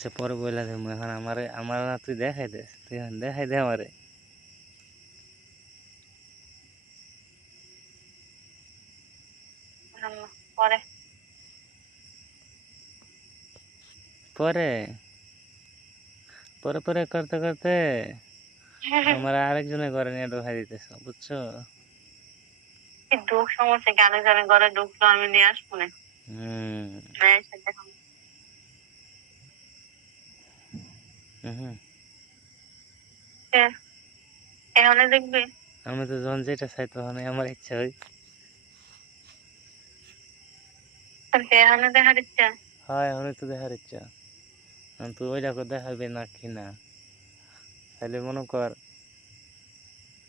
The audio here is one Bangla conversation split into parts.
আচ্ছা পরে বইলা দেবো এখন আমারে আমার না তুই দেখাই দে তুই এখন দেখাই দে আমারে। পরে। পরে? পরে পরে করতে করতে আমার আরেকজনের ঘরে নিয়ে ঢোকাই দিতেছ বুঝছ? দুঃখ সমস্যা কি আরেকজনের ঘরে ঢুকলো আমি নিয়ে আসব না হুম। হ্যাঁ, এখানে দেখবি। আমি তো যখন যেটা চাই তখন আমার ইচ্ছা হয়। এখানে দেখার ইচ্ছা। হয় আমি তো দেখার ইচ্ছা। তুই ওই দেখাবে না কি না? তাহলে মনে কর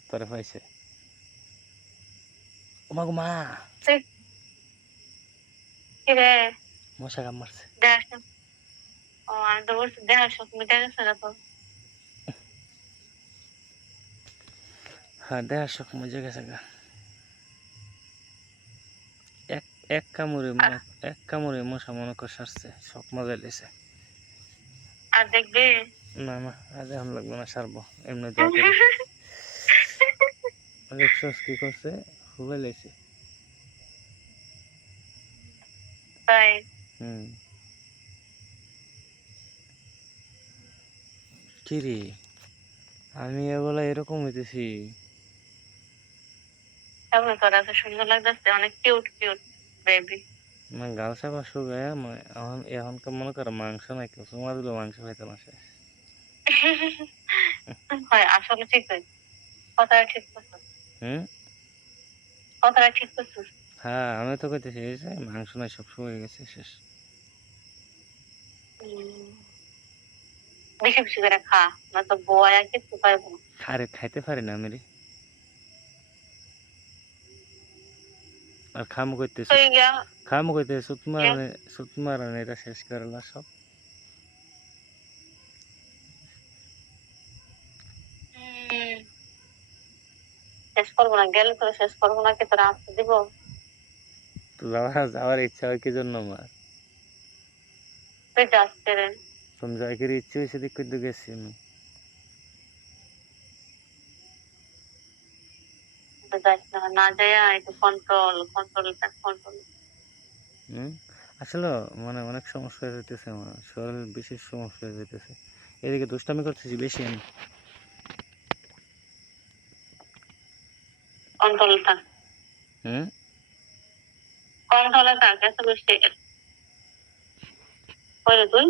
তোরে পাইছে। মা! মশা কাম মারছে দেখ। ও আমি তো বলছি দেখার শখ মিটে গেছে না তোর হ্যাঁ দেখার শখ মজে গেছে গা এক এক কামড়ে এক কামড়ে মশা মনে কর সারছে সব মজা লেছে আর দেখবি না না আজ এখন লাগবে না সারবো এমনি দেখছস কি করছে খুবই লেছে তাই হুম কি রে? আমি এগুলা এরকম হইতেছি। কেমন তোর এত সুন্দর লাগতেছে অনেক কিউট কিউট বেবি মানে মানে এখন এখনকার মনে করো মাংস নাই কেউ তোমার দিলে মাংস খাইতে না শেষ হয় আসলে ঠিক হয়েছে কথাটা ঠিক করছিস হুম? কথাটা ঠিক করছিস হ্যাঁ আমি তো কইতেছি মাংস নাই সব শুকিয়ে গেছে শেষ হুম। বেশি বেশি করে খা না তো বয় আর কিছু পারব না। আরে খাইতে পারি না আমি আর খাম গিয়া খাম সুত এটা শেষ করলা সব। শেষ করব না গেলে তো শেষ করব না কি তোরা আসতে দিব। তো যাওয়ার যাওয়ার ইচ্ছা হয় কি জন্য আমার? তুই যাচ্ছে রে। তুমি যাই করে ইচ্ছে হয়েছে দিক করতে গেছি আমি। আসলে মানে অনেক সমস্যা যেতেছে আমার শরীর বিশেষ সমস্যা যেতেছে এদিকে দুষ্টামি করতেছি বেশি আমি। কন্ট্রোল থাক হুম? কন্ট্রোলে থাক এত বেশি। তুই?